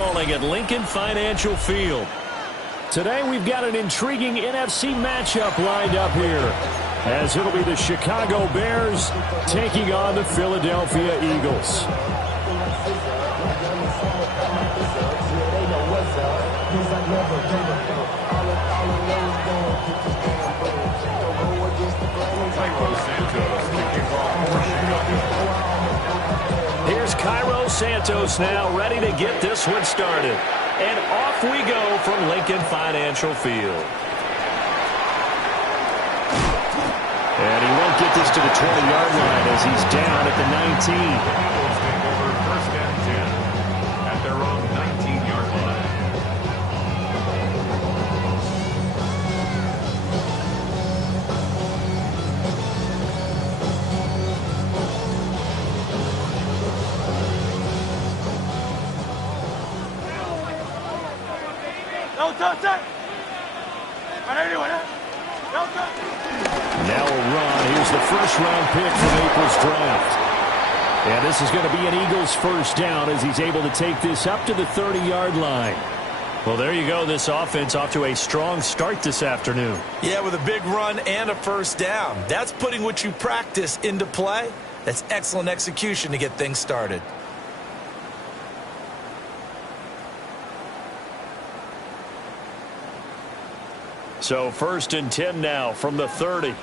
At Lincoln Financial Field. Today we've got an intriguing NFC matchup lined up here, as it'll be the Chicago Bears taking on the Philadelphia Eagles. Here's Cairo Santos now, ready to get this one started. And off we go from Lincoln Financial Field. And he won't get this to the 20-yard line as he's down at the 19. First and 10 at their own 19-yard line. Now a run. Here's the first-round pick from April's draft. And this is going to be an Eagles first down as he's able to take this up to the 30-yard line. Well, there you go. This offense off to a strong start this afternoon. Yeah, with a big run and a first down. That's putting what you practice into play. That's excellent execution to get things started. So first and 10 now from the 30.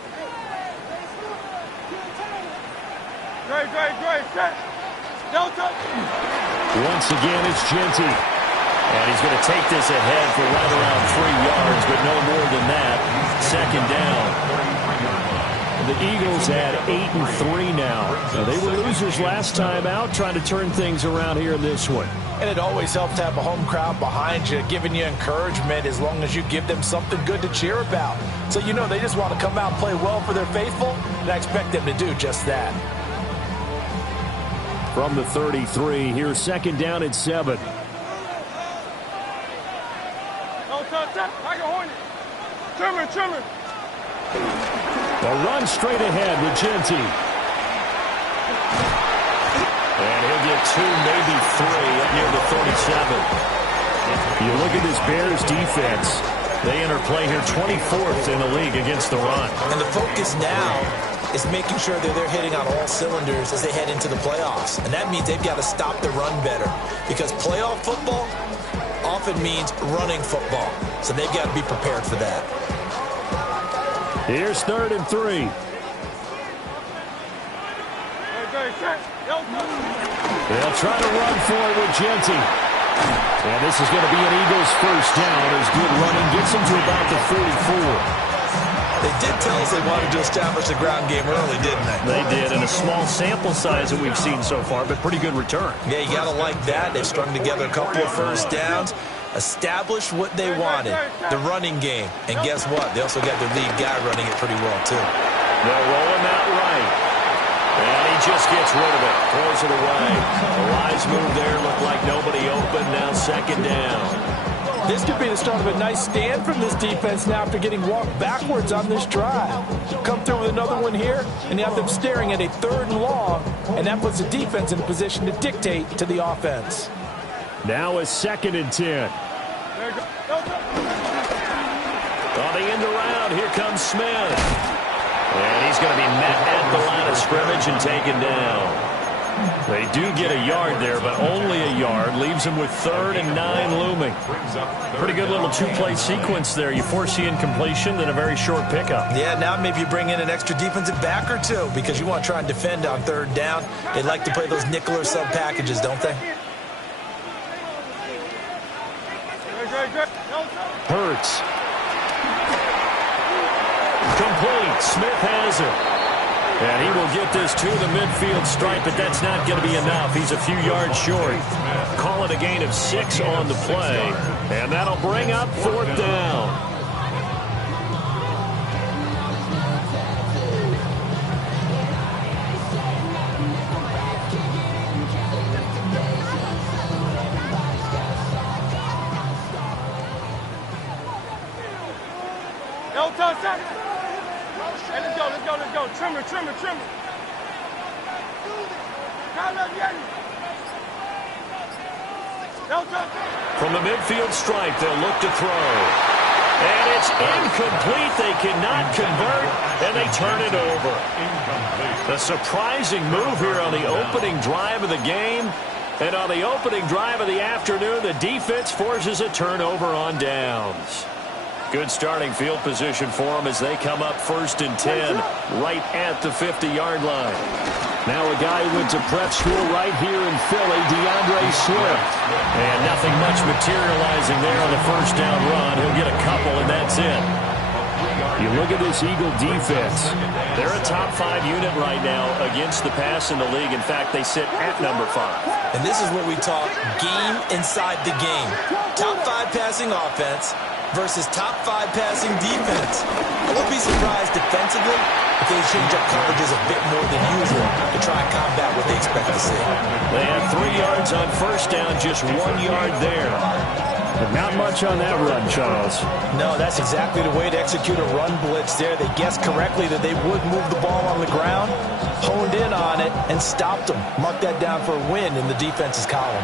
Once again, it's Genty. And he's going to take this ahead for right around 3 yards, but no more than that. Second down. The Eagles had 8-3 now. They were losers last time out, trying to turn things around here in this one. And it always helps to have a home crowd behind you, giving you encouragement as long as you give them something good to cheer about. So you know they just want to come out and play well for their faithful, and I expect them to do just that. From the 33, here's second down at 7. A run straight ahead with Genty. And he'll get 2, maybe 3 up near the 37. You look at this Bears defense. They enter play here 24th in the league against the run. And the focus now is making sure that they're hitting on all cylinders as they head into the playoffs. And that means they've got to stop the run better. Because playoff football often means running football. So they've got to be prepared for that. Here's 3rd and 3. They'll try to run for it with Genty. And this is going to be an Eagles first down as good running gets them to about the 44. They did tell us they wanted to establish the ground game early, didn't they? They did, in a small sample size that we've seen so far, but pretty good return. Yeah, you got to like that. They've strung together a couple of first downs, established what they wanted, the running game. And guess what? They also got their lead guy running it pretty well, too. They'll roll him out right. And he just gets rid of it. Throws it away. A wise move there. Looked like nobody open. Now second down. This could be the start of a nice stand from this defense now after getting walked backwards on this drive. Come through with another one here, and you have them staring at a 3rd and long, and that puts the defense in a position to dictate to the offense. Now a 2nd and 10. On the end around, here comes Smith. And he's going to be met at the line of scrimmage and taken down. They do get a yard there, but only a yard. Leaves him with 3rd and 9 looming. Pretty good little 2-play sequence there. You force the incompletion, then a very short pickup. Yeah, now maybe you bring in an extra defensive back or two because you want to try and defend on 3rd down. They like to play those nickel or sub packages, don't they? Hurts. Complete. Smith has it. And he will get this to the midfield stripe, but that's not going to be enough. He's a few yards short. Call it a gain of 6 on the play. And that'll bring up 4th down. Let's go. Trimmer. From the midfield stripe, they'll look to throw. And it's incomplete. They cannot convert, and they turn it over. A surprising move here on the opening drive of the game. And on the opening drive of the afternoon, the defense forces a turnover on downs. Good starting field position for them as they come up 1st and 10, right at the 50-yard line. Now a guy who went to prep school right here in Philly, DeAndre Swift. And nothing much materializing there on the first down run. He'll get a couple, and that's it. You look at this Eagle defense. They're a top 5 unit right now against the pass in the league. In fact, they sit at number 5. And this is what we talk game inside the game. Top 5 passing offense versus top 5 passing defense. I won't be surprised defensively if they change up coverages a bit more than usual to try and combat what they expect to see. They have 3 yards on first down, just 1 yard there. But not much on that run, Charles. No, that's exactly the way to execute a run blitz there. They guessed correctly that they would move the ball on the ground, honed in on it, and stopped them. Mark that down for a win in the defense's column.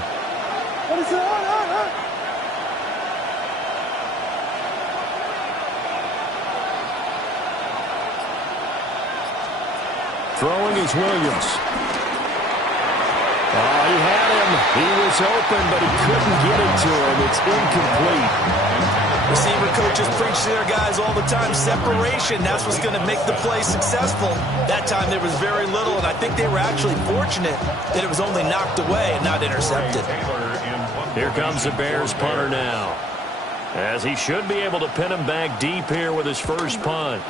Throwing is Williams. Oh, he had him. He was open, but he couldn't get it to him. It's incomplete. Receiver coaches preach to their guys all the time. Separation, that's what's going to make the play successful. That time there was very little, and I think they were actually fortunate that it was only knocked away and not intercepted. Here comes the Bears punter now, as he should be able to pin him back deep here with his first punt.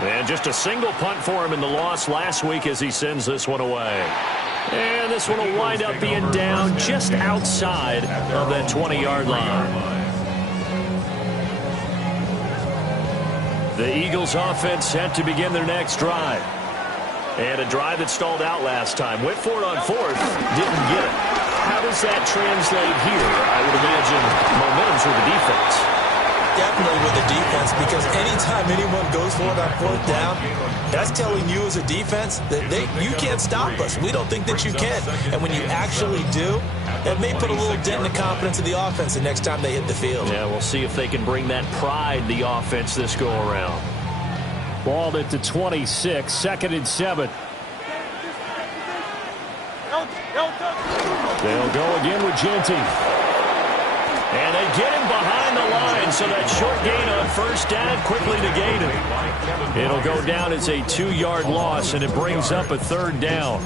And just a single punt for him in the loss last week as he sends this one away. And this one will wind up being down just outside of that 20-yard line. The Eagles offense set to begin their next drive. And a drive that stalled out last time. Went for it on 4th, didn't get it. How does that translate here? I would imagine momentum's with the defense. Definitely with the defense, because anytime anyone goes for it on 4th down, that's telling you as a defense that you can't stop us. We don't think that you can. And when you actually do, it may put a little dent in the confidence of the offense the next time they hit the field. Yeah, we'll see if they can bring that pride, the offense, this go-around. Balled at the 26, 2nd and 7. They'll go again with Genty. And they get him behind the line, so that short gain on first down quickly negated. It'll go down as a 2-yard loss, and it brings up a 3rd down.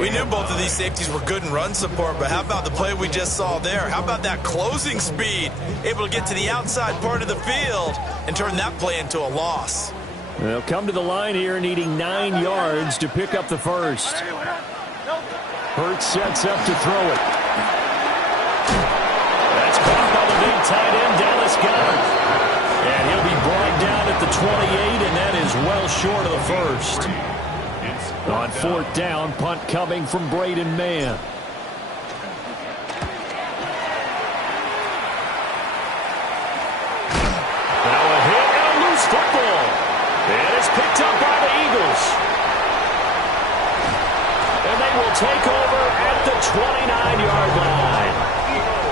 We knew both of these safeties were good in run support, but how about the play we just saw there? How about that closing speed? Able to get to the outside part of the field and turn that play into a loss. They'll come to the line here needing 9 yards to pick up the first. Hurts sets up to throw it. That's caught by the big tight end, Dallas Goedert. And he'll be brought down at the 28, and that is well short of the first. On 4th down, punt coming from Braden Mann. Now a hit and a loose football. And it's picked up by the Eagles. And they will take over at the 29-yard line.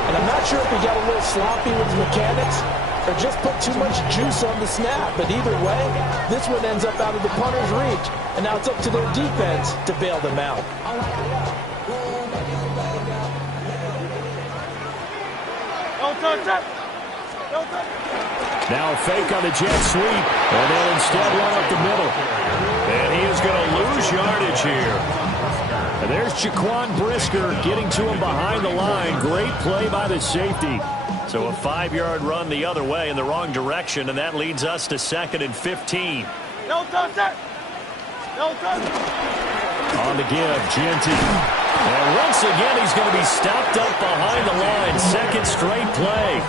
And I'm not sure if he got a little sloppy with his mechanics or just put too much juice on the snap. But either way, this one ends up out of the punter's reach. And now it's up to their defense to bail them out. Now a fake on the jet sweep. And they'll instead run up the middle. And he is going to lose yardage here. And there's Jaquan Brisker getting to him behind the line. Great play by the safety. So a 5-yard run the other way in the wrong direction, and that leads us to 2nd and 15. On the give, Genty. And once again, he's going to be stopped up behind the line. 2nd straight play.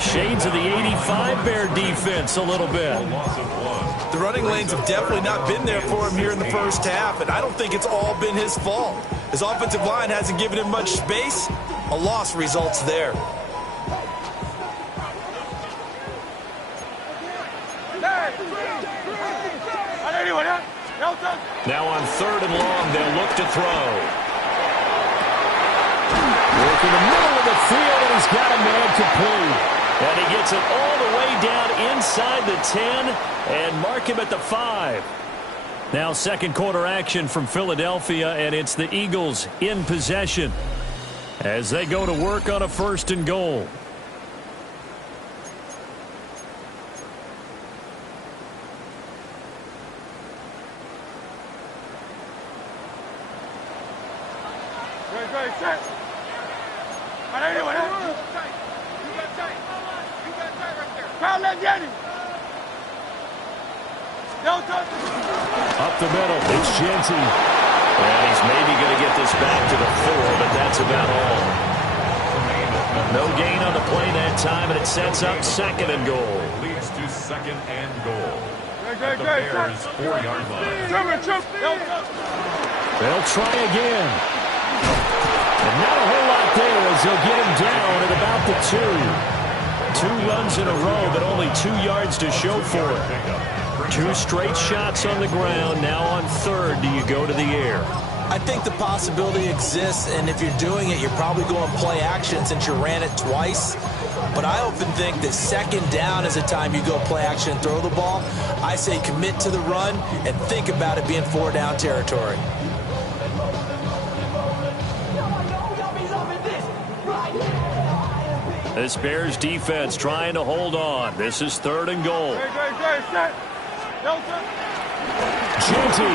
Shades of the 85 Bear defense a little bit. The running lanes have definitely not been there for him here in the first half, and I don't think it's all been his fault. His offensive line hasn't given him much space. A loss results there. Now on 3rd and long, they'll look to throw. Work in the middle of the field, and he's got a man complete. And he gets it all the way down inside the 10 and mark him at the 5. Now second quarter action from Philadelphia, and it's the Eagles in possession as they go to work on a 1st and goal. Great, set. Anyway, you got tight right there. Crowd, let's get him. Up the middle, it's Genty. And he's maybe going to get this back to the 4, but that's about all. No gain on the play that time, and it sets up 2nd and goal. Leads to 2nd and goal. Great. The Bears' 4-yard line. They'll try again. And not a whole lot there as they'll get him down at about the 2. 2 runs in a row, but only 2 yards to show for it. 2 straight shots on the ground. Now on 3rd, do you go to the air? I think the possibility exists, and if you're doing it, you're probably going play action since you ran it twice. But I often think that 2nd down is a time you go play action and throw the ball. I say commit to the run and think about it being 4-down territory. This Bears defense trying to hold on. This is 3rd and goal. Genty,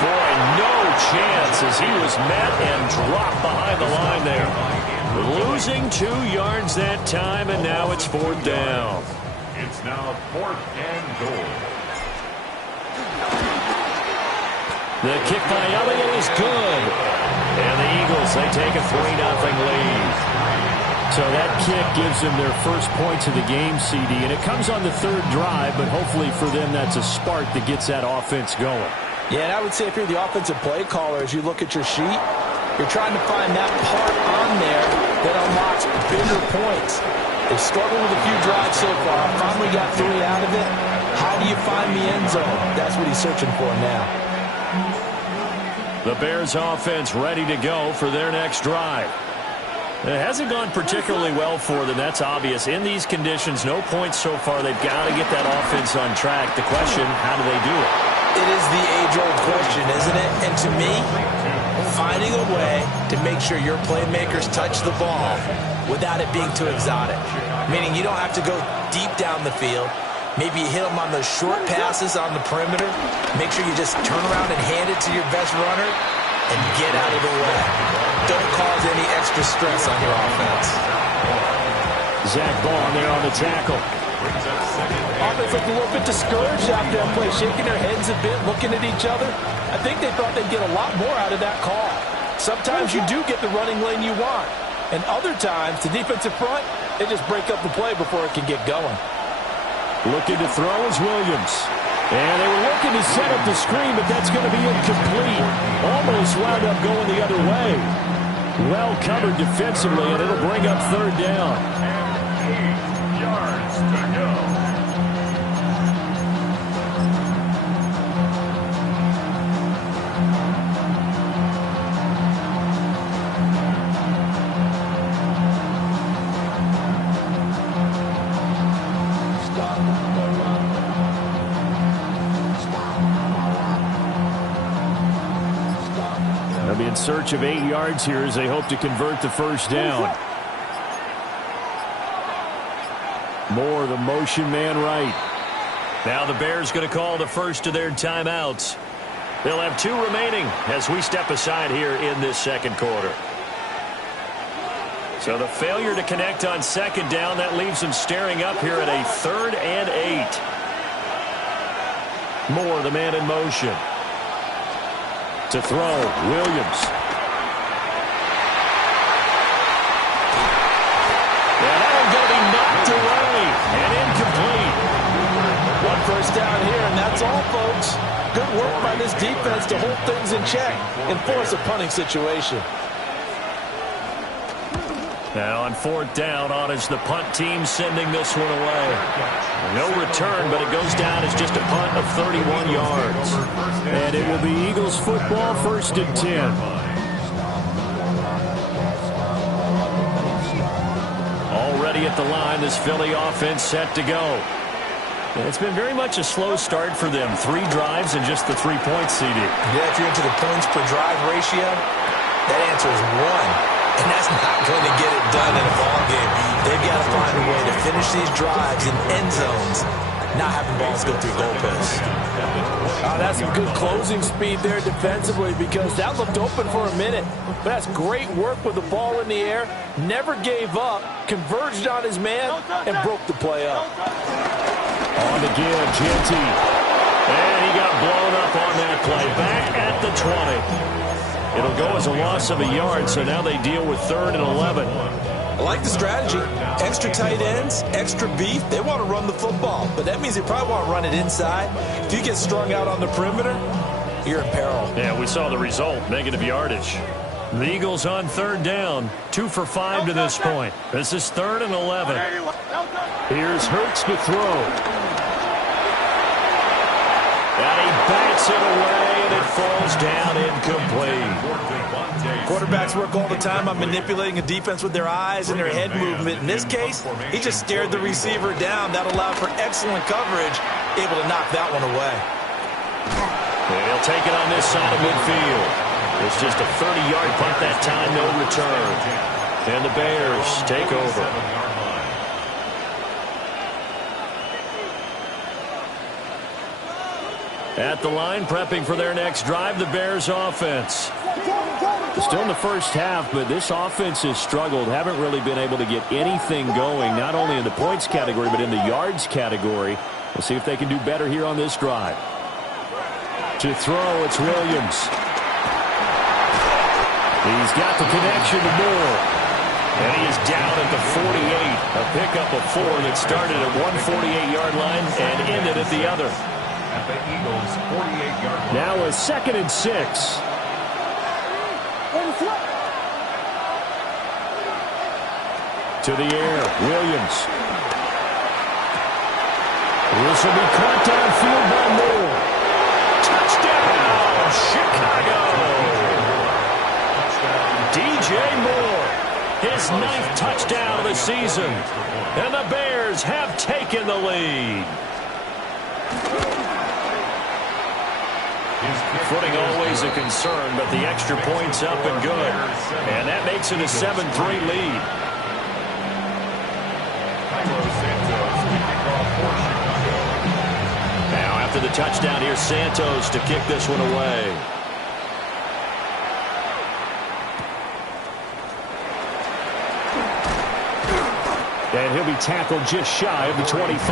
boy, no chance as he was met and dropped behind the line there. Losing 2 yards that time, and now it's 4th down. It's now 4th and goal. The kick by Elliott is good. And the Eagles, they take a 3-0 lead. So that kick gives them their first points of the game, CD, and it comes on the 3rd drive, but hopefully for them that's a spark that gets that offense going. Yeah, and I would say if you're the offensive play caller, as you look at your sheet, you're trying to find that part on there that unlocks bigger points. They've struggled with a few drives so far. Finally got 3 out of it. How do you find the end zone? That's what he's searching for now. The Bears offense ready to go for their next drive. It hasn't gone particularly well for them. That's obvious. In these conditions, no points so far. They've got to get that offense on track. The question, how do they do it? It is the age-old question, isn't it? And to me, finding a way to make sure your playmakers touch the ball without it being too exotic. Meaning you don't have to go deep down the field. Maybe you hit them on those short passes on the perimeter. Make sure you just turn around and hand it to your best runner and get out of the way. Don't cause any extra stress on your offense. Zach Ball there on the tackle. Offense looked a little bit discouraged after that play, shaking their heads a bit, looking at each other. I think they thought they'd get a lot more out of that call. Sometimes you do get the running lane you want, and other times, the defensive front, they just break up the play before it can get going. Looking to throw is Williams. And they were looking to set up the screen, but that's going to be incomplete. Almost wound up going the other way. Well covered defensively, and it'll bring up 3rd down. 8 yards to go. They'll be in search of 8 yards here as they hope to convert the 1st down. Moore, the motion man right. Now the Bears going to call the first of their timeouts. They'll have 2 remaining as we step aside here in this 2nd quarter. So the failure to connect on 2nd down, that leaves them staring up here at a 3rd and 8. Moore, the man in motion. To throw, Williams. And that one going to be knocked away and incomplete. 1 first down here, and that's all, folks. Good work by this defense to hold things in check and force a punting situation. Now on 4th down, on is the punt team sending this one away. No return, but it goes down as just a punt of 31 yards. And it will be Eagles football, 1st and 10. at the line. This Philly offense set to go. And it's been very much a slow start for them. 3 drives and just the 3 points, CD. Yeah, if you're into the points per drive ratio, that answer is 1. And that's not going to get it done in a ball game. They've got to find a way to finish these drives in end zones, not having balls go through goalposts. Oh, that's some good closing speed there defensively, because that looked open for a minute. But that's great work with the ball in the air. Never gave up, converged on his man, and broke the play up. On the give, Genty. And he got blown up on that play. Back at the 20. It'll go as a loss of a yard, so now they deal with 3rd and 11. I like the strategy. Extra tight ends, extra beef. They want to run the football, but that means they probably want to run it inside. If you get strung out on the perimeter, you're in peril. Yeah, we saw the result, negative yardage. The Eagles on 3rd down, 2 for 5 to this point. This is 3rd and 11. Here's Hurts to throw. And he bats it away, and it falls down incomplete. Quarterbacks work all the time on manipulating a defense with their eyes and their head movement. In this case, he just stared the receiver down. That allowed for excellent coverage, able to knock that one away. And he'll take it on this side of midfield. It's just a 30-yard punt that time, no return. And the Bears take over. At the line, prepping for their next drive, the Bears offense. Still in the first half, but this offense has struggled. Haven't really been able to get anything going, not only in the points category, but in the yards category. We'll see if they can do better here on this drive. To throw, it's Williams. He's got the connection to Moore. And he is down at the 48. A pickup of 4 that started at 148-yard line and ended at the other. At the Eagles' 48-yard line. Now a 2nd and 6. To the air, Williams. This will be caught downfield by Moore. Touchdown, Chicago! DJ Moore, his 9th touchdown of the season. And the Bears have taken the lead. Footing always a concern, but the extra point's up and good. And that makes it a 7-3 lead. Now after the touchdown, here's Santos to kick this one away. And he'll be tackled just shy of the 25.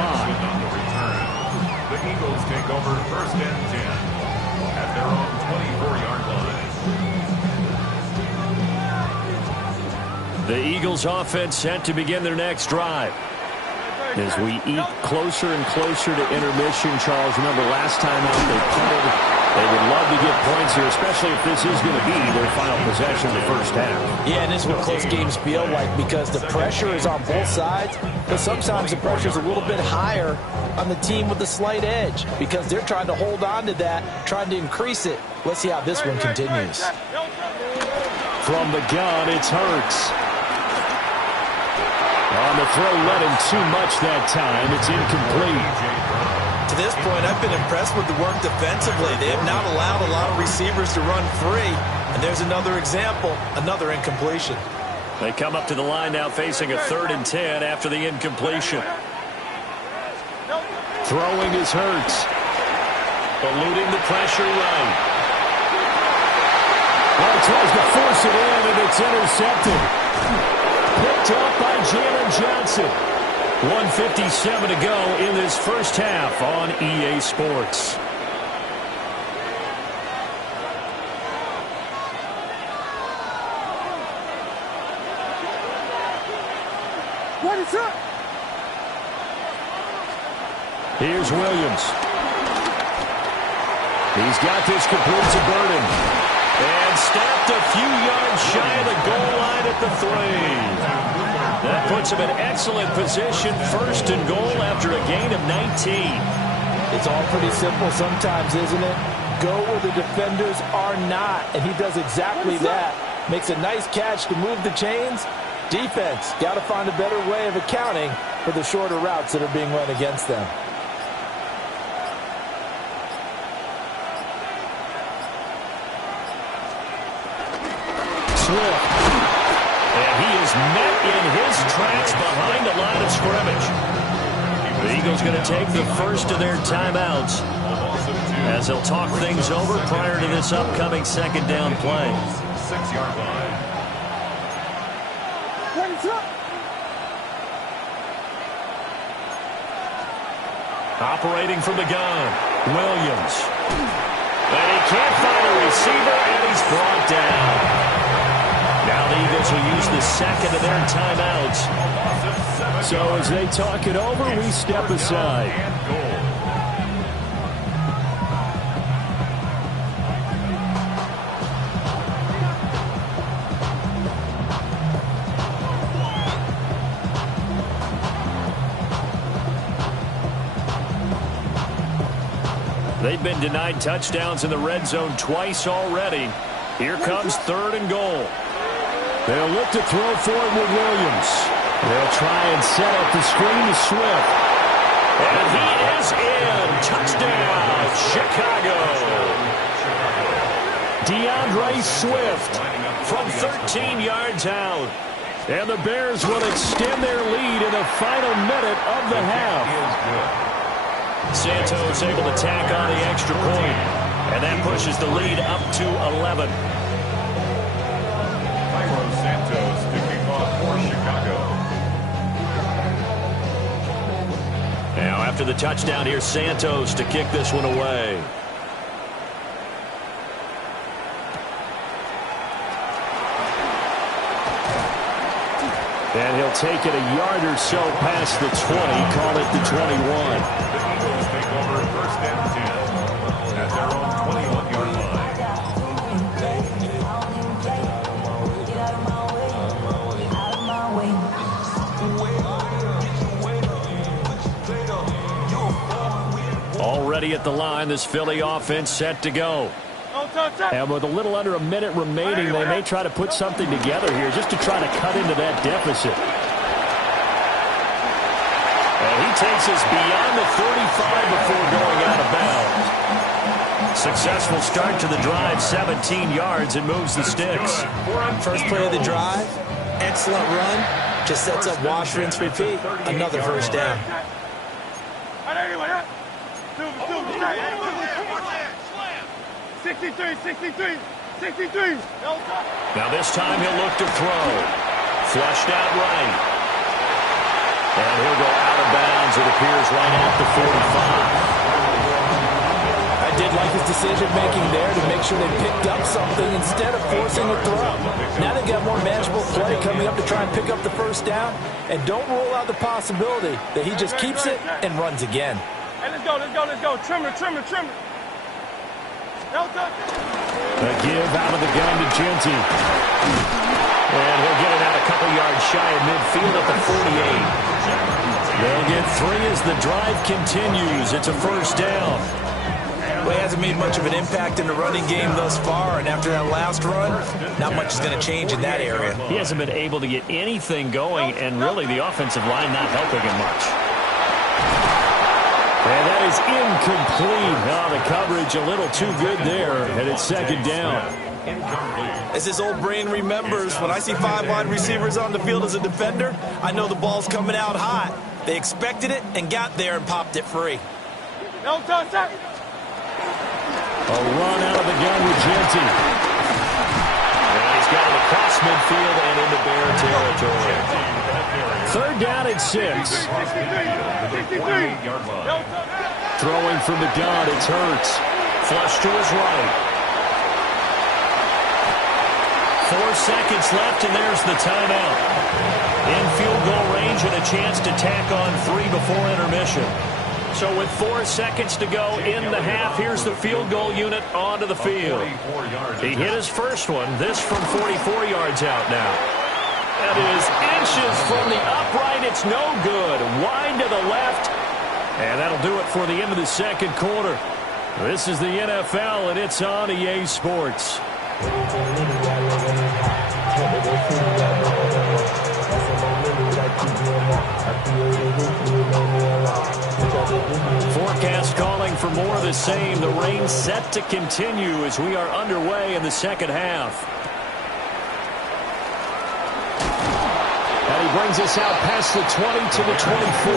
The Eagles take over 1st and 10 at their own 24-yard line. The Eagles offense set to begin their next drive. As we eat closer and closer to intermission, Charles, remember last time out they punted. They would love to get points here, especially if this is going to be their final possession of the first half. Yeah, and this is what close games feel like, because the pressure is on both sides, but sometimes the pressure is a little bit higher on the team with the slight edge, because they're trying to hold on to that, trying to increase it. Let's see how this one continues. From the gun, it's Hurts. On the throw, led him too much that time. It's incomplete. To this point, I've been impressed with the work defensively. They have not allowed a lot of receivers to run free. And there's another example, another incompletion. They come up to the line now facing a 3rd and 10 after the incompletion. Throwing is Hurts. Eluding the pressure right. Well, tries to force it in, and it's intercepted. Picked up by Jalen Johnson. 1:57 to go in this first half on EA Sports. What is up? Here's Williams. He's got this complete to Burden. And stopped a few yards shy of the goal line at the 3. That puts him in excellent position, 1st and goal after a gain of 19. It's all pretty simple sometimes, isn't it? Go where the defenders are not, and he does exactly that. Makes a nice catch to move the chains, Defense, got to find a better way of accounting for the shorter routes that are being run against them. Swift. And he is met in his tracks behind the line of scrimmage. The Eagles going to take the first of their timeouts as they'll talk things over prior to this upcoming second down play. 6-yard line. Operating from the gun, Williams. And he can't find a receiver, and he's brought down. Now the Eagles will use the second of their timeouts. So as they talk it over, we step aside. They've been denied touchdowns in the red zone twice already. Here comes 3rd and goal. They'll look to throw forward with Williams. They'll try and set up the screen to Swift. And he is in. Touchdown, Chicago. DeAndre Swift from 13 yards out. And the Bears will extend their lead in the final minute of the half. Santos able to tack on the extra point, and that pushes the lead up to 11. Santos to kick off for Chicago. Now after the touchdown, here's Santos to kick this one away. And he'll take it a yard or so past the 20, call it the 21. The Eagles take over 1st and 10 at their own 21-yard line. Already at the line, this Philly offense set to go. And with a little under a minute remaining, they may try to put something together here just to try to cut into that deficit. And he takes us beyond the 35 before going out of bounds. Successful start to the drive, 17 yards, and moves the sticks. First play of the drive, excellent run, just sets up wash, rinse, repeat. Another first down. 63. Now this time he'll look to throw. Flushed out right. And he'll go out of bounds, it appears, right at the 45. I did like his decision-making there to make sure they picked up something instead of forcing a throw. Now they've got more manageable play coming up to try and pick up the first down. And don't rule out the possibility that he just keeps it and runs again. Hey, let's go. Trimmer. A give out of the gun to Genty. And he'll get it out a couple yards shy of midfield at the 48. They'll get 3 as the drive continues. It's a first down. Well, he hasn't made much of an impact in the running game thus far, and after that last run, not much is going to change in that area. He hasn't been able to get anything going, and really the offensive line not helping him much. And that is incomplete. Oh, the coverage a little too good there, and it's second down. As his old brain remembers, when I see 5 wide receivers on the field as a defender, I know the ball's coming out hot. They expected it and got there and popped it free. A run out of the gun with Genty. And he's got it across midfield and into Bear territory. 3rd down and 6. Throwing from the gun, it's Hurts. Flush to his right. 4 seconds left, and there's the timeout. In field goal range and a chance to tack on 3 before intermission. So with 4 seconds to go in the half, here's the field goal unit onto the field. He hit his first one, this from 44 yards out now. That is inches from the upright. It's no good. Wide to the left. And that'll do it for the end of the second quarter. This is the NFL, and it's on EA Sports. looking for more of the same. The rain set to continue as we are underway in the second half. And he brings us out past the 20 to the 24.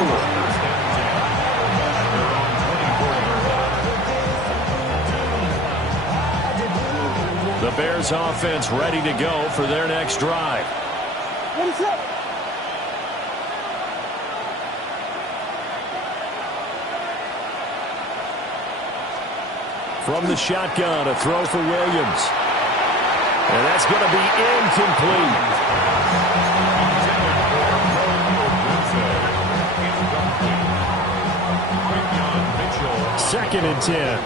The Bears offense ready to go for their next drive. From the shotgun, a throw for Williams. And that's going to be incomplete. Second and 10.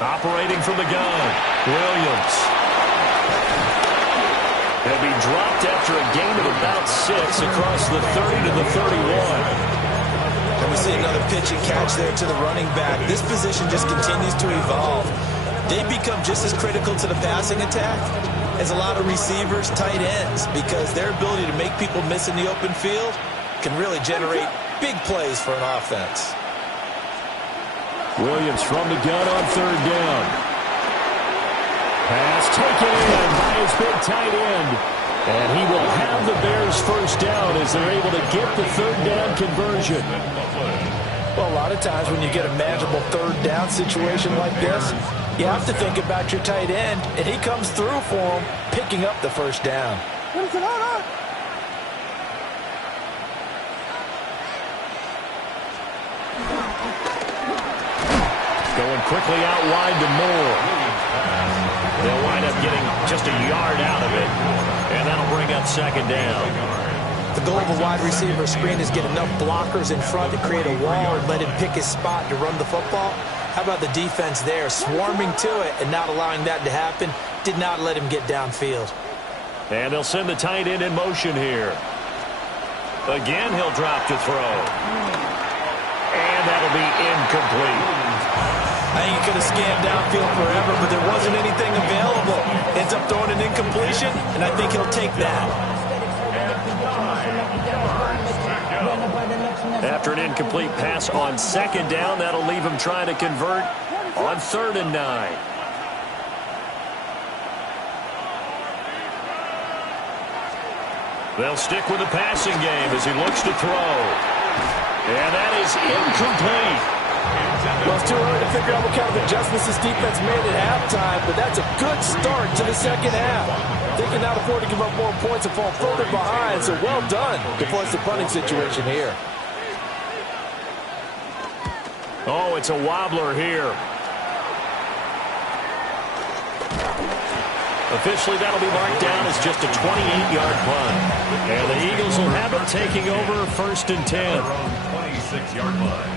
Operating from the gun, Williams. He'll be dropped after a gain of about 6 across the 30 to the 31. And we see another pitch and catch there to the running back. This position just continues to evolve. They become just as critical to the passing attack as a lot of receivers, tight ends, because their ability to make people miss in the open field can really generate big plays for an offense. Williams from the gun on third down. Pass taken in by his big tight end. And he will have the Bears first down as they're able to get the third down conversion. Well, a lot of times when you get a manageable third down situation like this, you have to think about your tight end, and he comes through for him, picking up the first down. Going quickly out wide to Moore. They'll wind up getting just a yard out of it, and that'll bring up second down. The goal of a wide receiver screen is get enough blockers in front to create a wall and let him pick his spot to run the football. How about the defense there, swarming to it and not allowing that to happen? Did not let him get downfield. And they'll send the tight end in motion here. Again, he'll drop to throw. And that'll be incomplete. I think he could have scanned downfield forever, but there wasn't anything available. Ends up throwing an incompletion, and I think he'll take that. After an incomplete pass on second down, that'll leave him trying to convert on 3rd and 9. They'll stick with the passing game as he looks to throw. And that is incomplete. Well, it's too early to figure out what kind of adjustments this defense made at halftime, but that's a good start to the second half. They can now afford to give up more points and fall further behind, so well done to force the punting situation here. Oh, it's a wobbler here. Officially, that'll be marked down as just a 28-yard punt. And the Eagles will have it taking over 1st and 10. 26-yard line.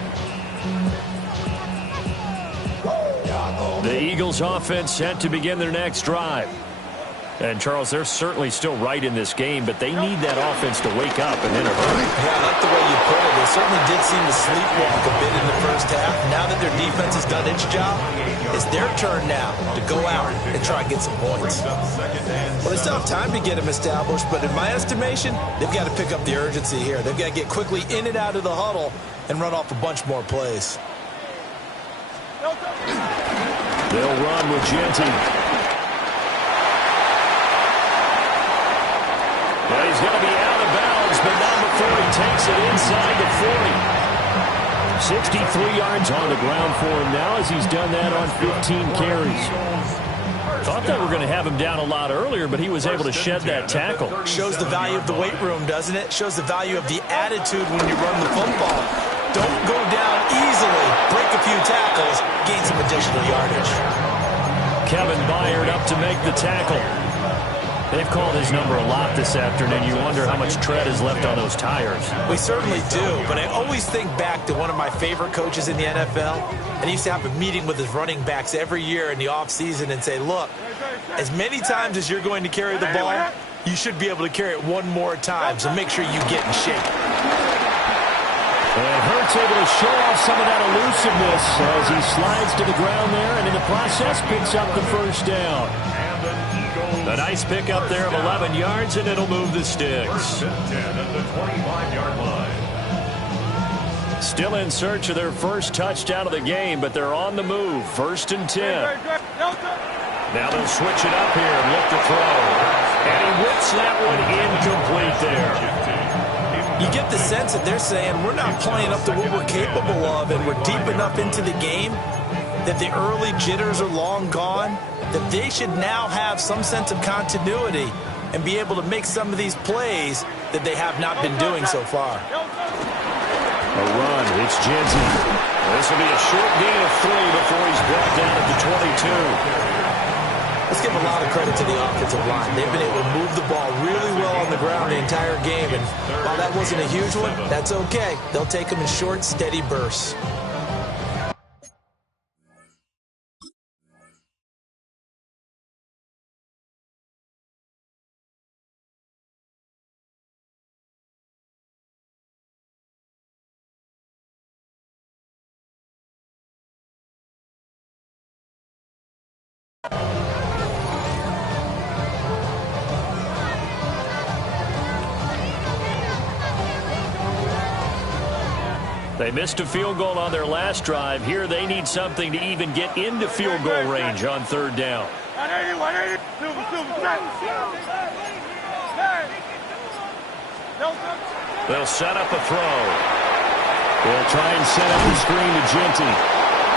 The Eagles offense set to begin their next drive. And, Charles, they're certainly still right in this game, but they need that offense to wake up and in a hurry. Yeah, I like the way you put it. They certainly did seem to sleepwalk a bit in the first half. Now that their defense has done its job, it's their turn now to go out and try and get some points. Well, they still have time to get them established, but in my estimation, they've got to pick up the urgency here. They've got to get quickly in and out of the huddle and run off a bunch more plays. They'll run with Genty. Well, he's going to be out of bounds, but not before he takes it inside the 40. 63 yards on the ground for him now as he's done that on 15 carries. Thought they were going to have him down a lot earlier, but he was able to shed that tackle. Shows the value of the weight room, doesn't it? Shows the value of the attitude when you run the football. Don't go down easily. Break a few tackles. Gain some additional yardage. Kevin Byard up to make the tackle. They've called his number a lot this afternoon. You wonder how much tread is left on those tires. We certainly do, but I always think back to one of my favorite coaches in the NFL, and he used to have a meeting with his running backs every year in the offseason and say, look, as many times as you're going to carry the ball, you should be able to carry it one more time, so make sure you get in shape. And Hurts able to show off some of that elusiveness as he slides to the ground there, and in the process picks up the first down. And an Eagle A nice pickup there of 11 yards, and it'll move the sticks. First and 10 at the 25-yard line. Still in search of their first touchdown of the game, but they're on the move. First and 10. Now they'll switch it up here and look to throw. And he whips that one incomplete there. You get the sense that they're saying we're not playing up to what we're capable of, and we're deep enough into the game that the early jitters are long gone, that they should now have some sense of continuity and be able to make some of these plays that they have not been doing so far. A run. It's Jensen. This will be a short gain of 3 before he's brought down at the 22. Let's give a lot of credit to the offensive line. They've been able to move the ball really well on the ground the entire game. And while that wasn't a huge one, that's okay. They'll take them in short, steady bursts. They missed a field goal on their last drive. Here they need something to even get into field goal range on third down. They'll set up a throw. They'll try and set up the screen to Genty.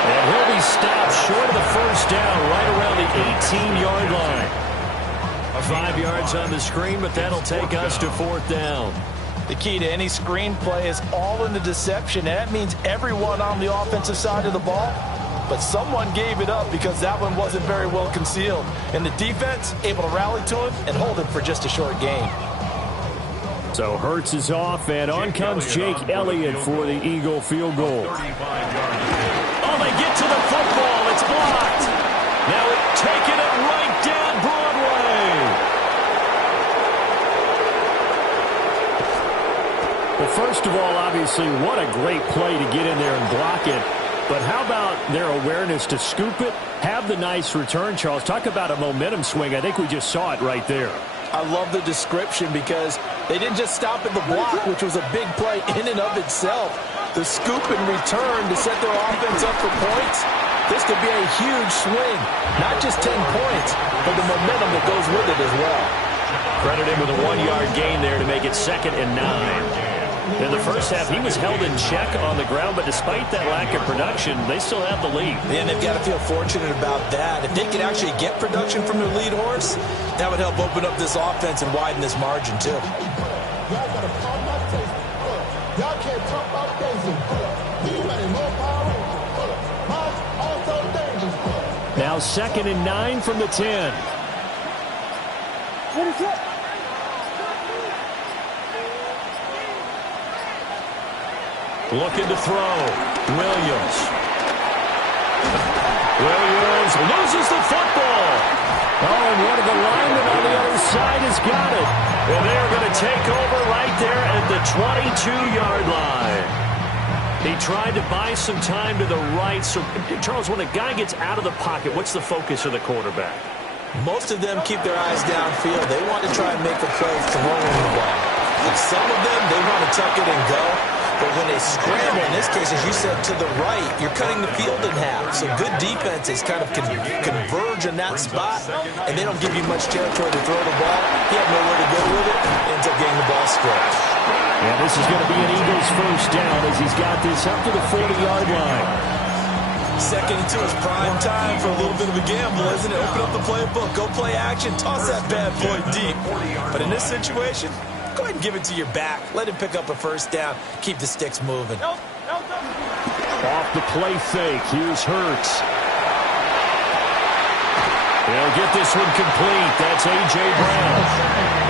And he'll be stopped short of the first down right around the 18-yard line. 5 yards on the screen, but that'll take us to fourth down. The key to any screen play is all in the deception. And that means everyone on the offensive side of the ball. But someone gave it up because that one wasn't very well concealed. And the defense able to rally to him and hold him for just a short gain. So Hurts is off, and on comes Jake Elliott for the Eagle field goal. Oh, they get to the football. It's blocked. Now taking it right down Broadway. Well, first of all, obviously, what a great play to get in there and block it. But how about their awareness to scoop it, have the nice return, Charles? Talk about a momentum swing. I think we just saw it right there. I love the description because they didn't just stop at the block, which was a big play in and of itself. The scoop and return to set their offense up for points. This could be a huge swing. Not just 10 points, but the momentum that goes with it as well. Credit him with a 1-yard gain there to make it 2nd and 9. In the first half, he was held in check on the ground, but despite that lack of production, they still have the lead. And they've got to feel fortunate about that. If they could actually get production from their lead horse, that would help open up this offense and widen this margin, too. Now 2nd and 9 from the 10. What is that? Looking to throw. Williams. Williams loses the football. Oh, and one of the linemen on the other side has got it. And they're going to take over right there at the 22-yard line. He tried to buy some time to the right. So, Charles, when a guy gets out of the pocket, what's the focus of the quarterback? Most of them keep their eyes downfield. They want to try and make a play throwing the ball. And some of them, they want to tuck it and go. But when they scramble, in this case, as you said, to the right, you're cutting the field in half. So good defenses kind of converge in that spot, and they don't give you much territory to throw the ball. He had nowhere to go with it. Ends up getting the ball stripped. And this is going to be an Eagles first down as he's got this up to the 40-yard line. 2nd and 2 is prime time for a little bit of a gamble, isn't it? Open up the playbook, go play action, toss that bad boy deep. But in this situation, go ahead and give it to your back. Let him pick up a first down. Keep the sticks moving. Off the play fake. Here's Hurts. They'll get this one complete. That's A.J. Brown.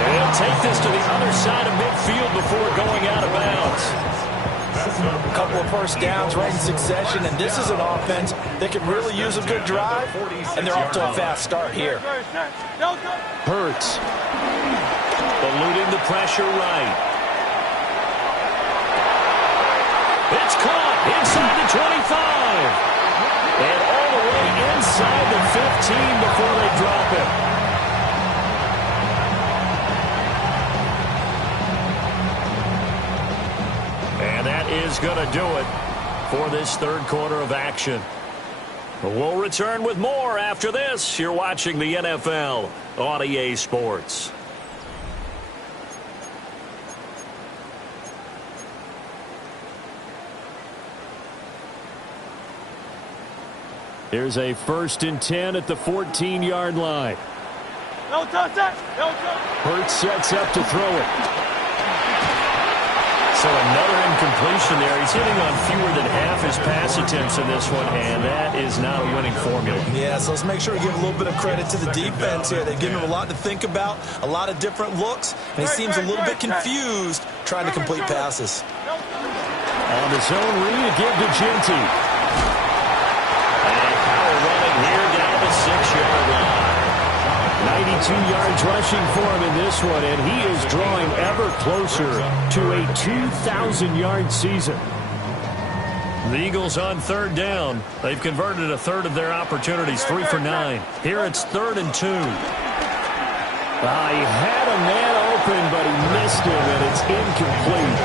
And he'll take this to the other side of midfield before going out of bounds. A couple of first downs right in succession, and this is an offense that can really use a good drive, and they're off to a fast start here. Hurts. Eluding the pressure right. It's caught inside the 25. And all the way inside the 15 before they drop it. is going to do it for this third quarter of action. We'll return with more after this. You're watching the NFL on EA Sports. Here's a 1st and 10 at the 14-yard line. No touch that. No touch. Hurts sets up to throw it. So another incompletion there. He's hitting on fewer than half his pass attempts in this one, and that is not a winning formula. Yeah, so let's make sure we give a little bit of credit to the defense here. They've given him a lot to think about, a lot of different looks, and he seems a little bit confused trying to complete passes. On the zone read, give to Genty. And power running here down the 6-yard line. 92 yards rushing for him in this one, and he is drawing ever closer to a 2,000-yard season. The Eagles on 3rd down. They've converted a third of their opportunities, 3 for 9. Here it's 3rd and 2. He had a man open, but he missed him, and it's incomplete.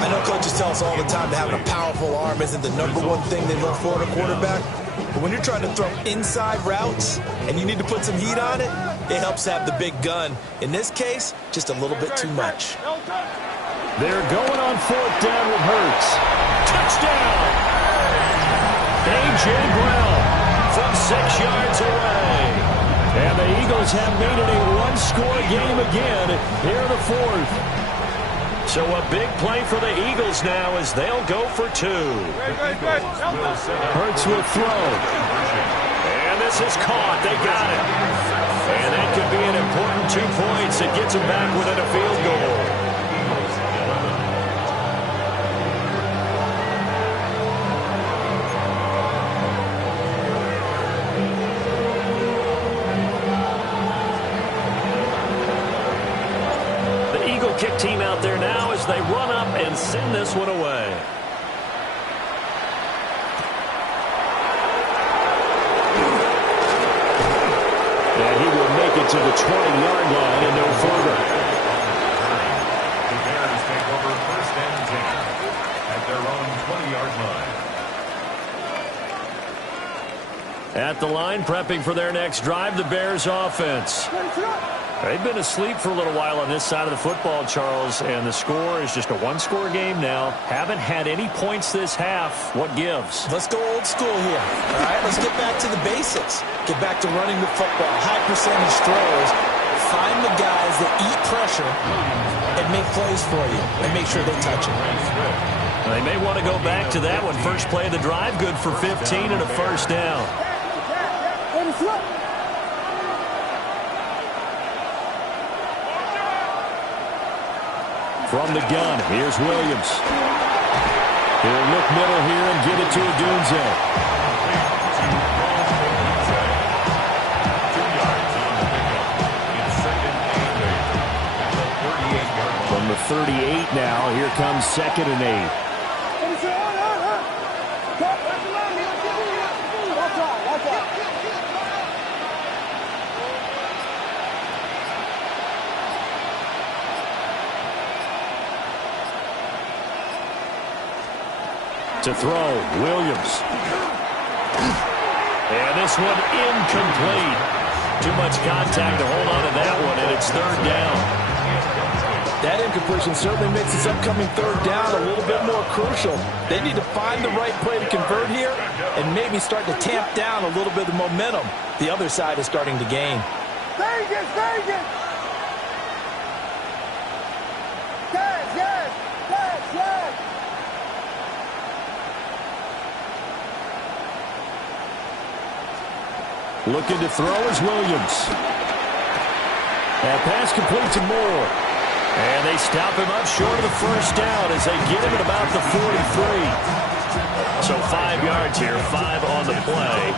I know coaches tell us all the time that having a powerful arm isn't the #1 thing they look for in a quarterback. But when you're trying to throw inside routes and you need to put some heat on it, it helps have the big gun. In this case, just a little bit too much. They're going on 4th down with Hurts. Touchdown! A.J. Brown from 6 yards away. And the Eagles have made it a one-score game again here in the 4th. So a big play for the Eagles now as they'll go for 2. Hurts will throw. And this is caught. They got it. And that could be an important 2 points. It gets them back within a field goal. Kick team out there now as they run up and send this one away. And he will make it to the 20-yard line and no further. The Bears take over 1st and 10 at their own 20-yard line. At the line, prepping for their next drive, the Bears offense. They've been asleep for a little while on this side of the football, Charles, and the score is just a one-score game now. Haven't had any points this half. What gives? Let's go old school here. All right, let's get back to the basics. Get back to running the football, high percentage throws. Find the guys that eat pressure and make plays for you and make sure they touch it. They may want to go back to that one. First play of the drive, good for 15 and a 1st down. From the gun, here's Williams. He'll look middle here and give it to Odunze. From the 38 now, here comes 2nd and 8. To throw, Williams. And this one incomplete. Too much contact to hold on to that one, and it's 3rd down. That incompletion certainly makes this upcoming 3rd down a little bit more crucial. They need to find the right play to convert here and maybe start to tamp down a little bit of momentum. The other side is starting to gain. Vegas! Looking to throw is Williams. That pass complete to Moore. And they stop him up short of the 1st down as they get him at about the 43. So 5 yards here, 5 on the play.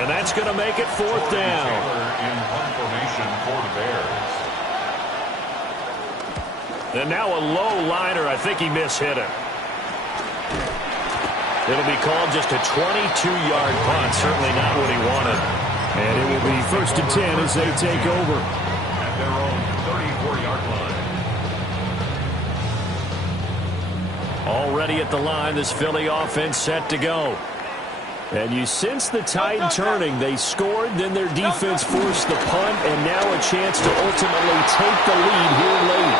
And that's going to make it 4th down. In punt formation for the Bears. And now a low liner. I think he mishit it. It'll be called just a 22-yard punt. Certainly not what he wanted. And it will be 1st and 10 as they take over. At their own 34-yard line. Already at the line, this Philly offense set to go. And you sense the tide turning. They scored, then their defense forced the punt, and now a chance to ultimately take the lead here late.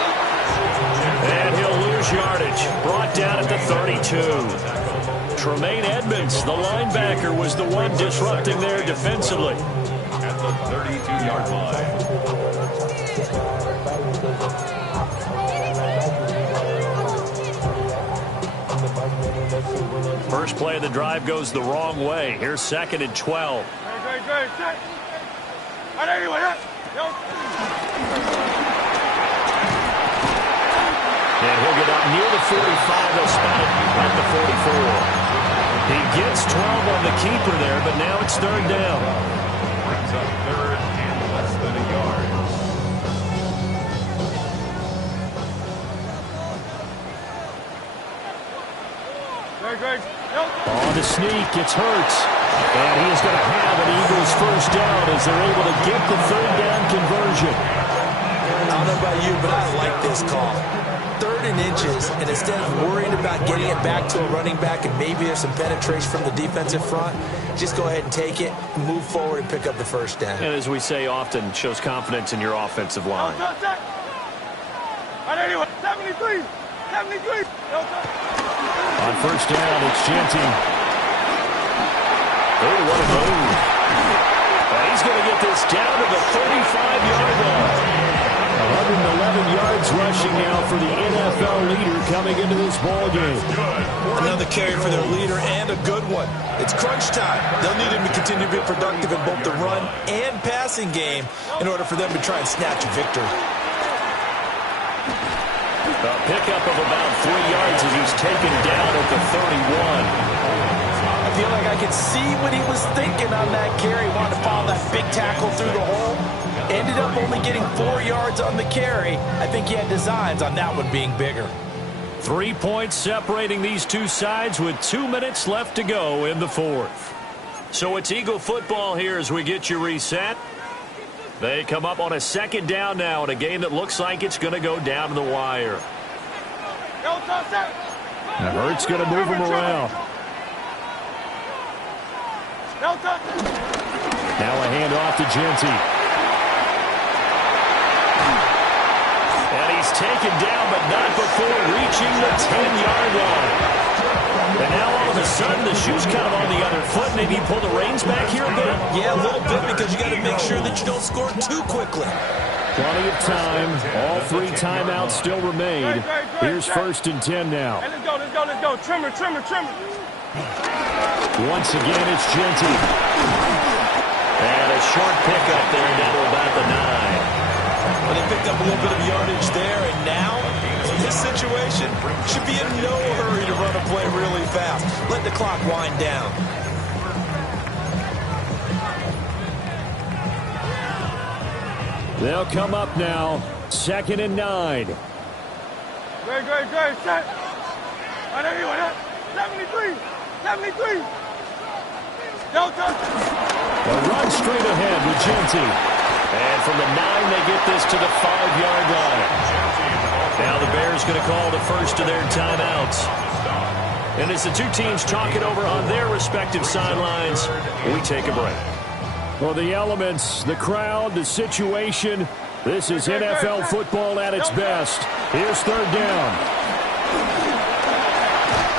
And he'll lose yardage. Brought down at the 32. Tremaine Edmonds, the linebacker, was the one disrupting there defensively. At the 32-yard line. First play of the drive goes the wrong way. Here's 2nd and 12. And he'll get up near the 45. They'll spot it at the 44. He gets 12 on the keeper there, but now it's 3rd down. Brings up 3rd and less than a yard. On the sneak, it's Hurts. And he is going to have an Eagles first down as they're able to get the 3rd down conversion. I don't know about you, but I like this call. 3rd and inches, and instead of worrying about getting it back to a running back and maybe there's some penetration from the defensive front, just go ahead and take it, move forward, and pick up the first down. And as we say often, shows confidence in your offensive line. 73. On first down, it's Genty. Oh, what a move. And he's going to get this down to the 35-yard line. 111 yards rushing now for the NFL leader coming into this ballgame. Another carry for their leader and a good one. It's crunch time. They'll need him to continue to be productive in both the run and passing game in order for them to try and snatch a victory. A pickup of about 3 yards as he's taken down at the 31. I feel like I could see what he was thinking on that carry. Wanted to follow that big tackle through the hole. Ended up only getting 4 yards on the carry. I think he had designs on that one being bigger. 3 points separating these two sides with 2 minutes left to go in the 4th. So it's Eagle football here as we get you reset. They come up on a 2nd down now in a game that looks like it's going to go down to the wire. Now Hurts going to move him around. Now a handoff to Genty. And he's taken down, but not before reaching the 10-yard line. And now all of a sudden the shoe's kind of on the other foot. Maybe you pull the reins back here a bit? Yeah, a little bit, because you got to make sure that you don't score too quickly. Plenty of time. All 3 timeouts still remain. Here's 1st and 10 now. Hey, let's go. Trimmer. Once again, it's Genty. And a short pickup there down to about the 9. Well, they picked up a little bit of yardage there, and now, in this situation, should be in no hurry to run a play really fast. Let the clock wind down. They'll come up now. 2nd and 9. Great. Set. 73. Delta. A run straight ahead with Genty. And from the 9, they get this to the 5-yard line. Now the Bears going to call the first of their timeouts. And as the two teams talk it over on their respective sidelines, we take a break. Well, the elements, the crowd, the situation, this is NFL football at its best. Here's 3rd down.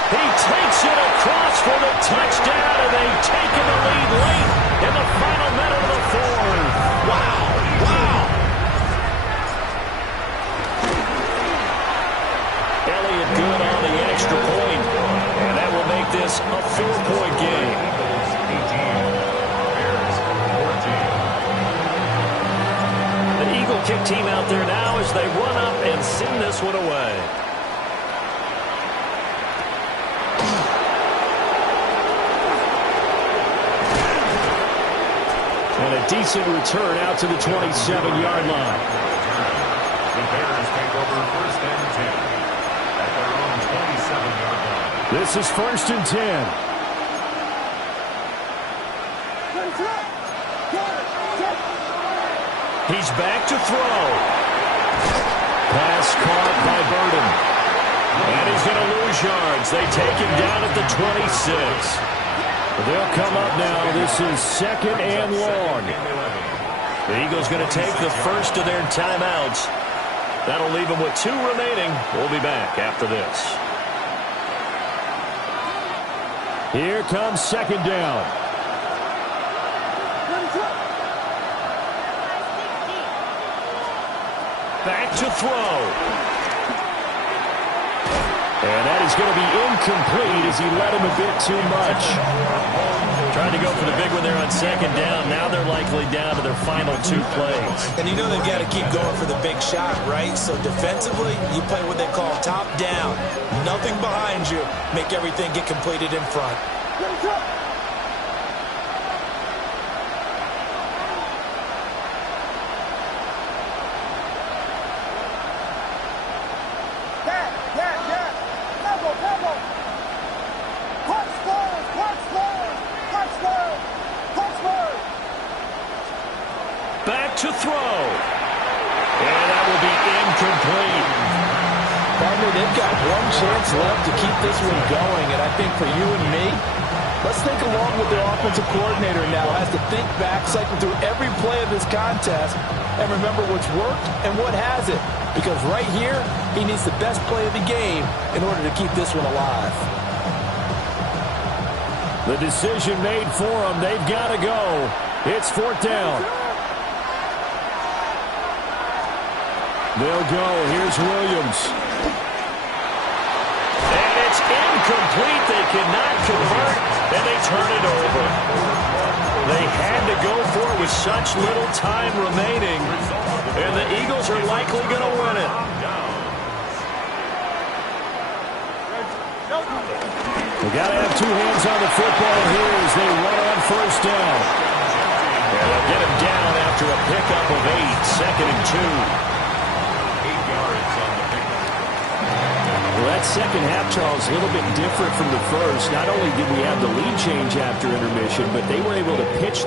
He takes it across for the touchdown, and they've taken the lead late in the final minute of the 4th. Wow. Elliott good on the extra point, and that will make this a 4-point game. 18, Bears 14. The Eagle kick team out there now as they run up and send this one away. And a decent return out to the 27-yard line. The Bears take over 1st and 10 at their own 27-yard line. This is 1st and 10. He's back to throw. Pass caught by Burden. And he's going to lose yards. They take him down at the 26. They'll come up now. This is 2nd and long. The Eagles going to take the first of their timeouts. That'll leave them with 2 remaining. We'll be back after this. Here comes 2nd down. Back to throw. And that is going to be incomplete as he led him a bit too much. Trying to go for the big one there on 2nd down. Now they're likely down to their final 2 plays. And you know they've got to keep going for the big shot, right? So defensively, you play what they call top down. Nothing behind you. Make everything get completed in front. Back to throw. And that will be incomplete. Partner, they've got one chance left to keep this one going, and I think for you and me, let's think along with their offensive coordinator now has to think back, cycle through every play of this contest, and remember what's worked and what hasn't. Because right here, he needs the best play of the game in order to keep this one alive. The decision made for them. They've got to go. It's 4th down. They'll go. Here's Williams. And it's incomplete. They cannot convert, and they turn it over. They had to go for it with such little time remaining, and the Eagles are likely going to win it. They got to have 2 hands on the football here as they run on 1st down. And they'll get him down after a pickup of 8, 2nd and 2. Well, that second half, Charles, a little bit different from the first. Not only did we have the lead change after intermission, but they were able to pitch the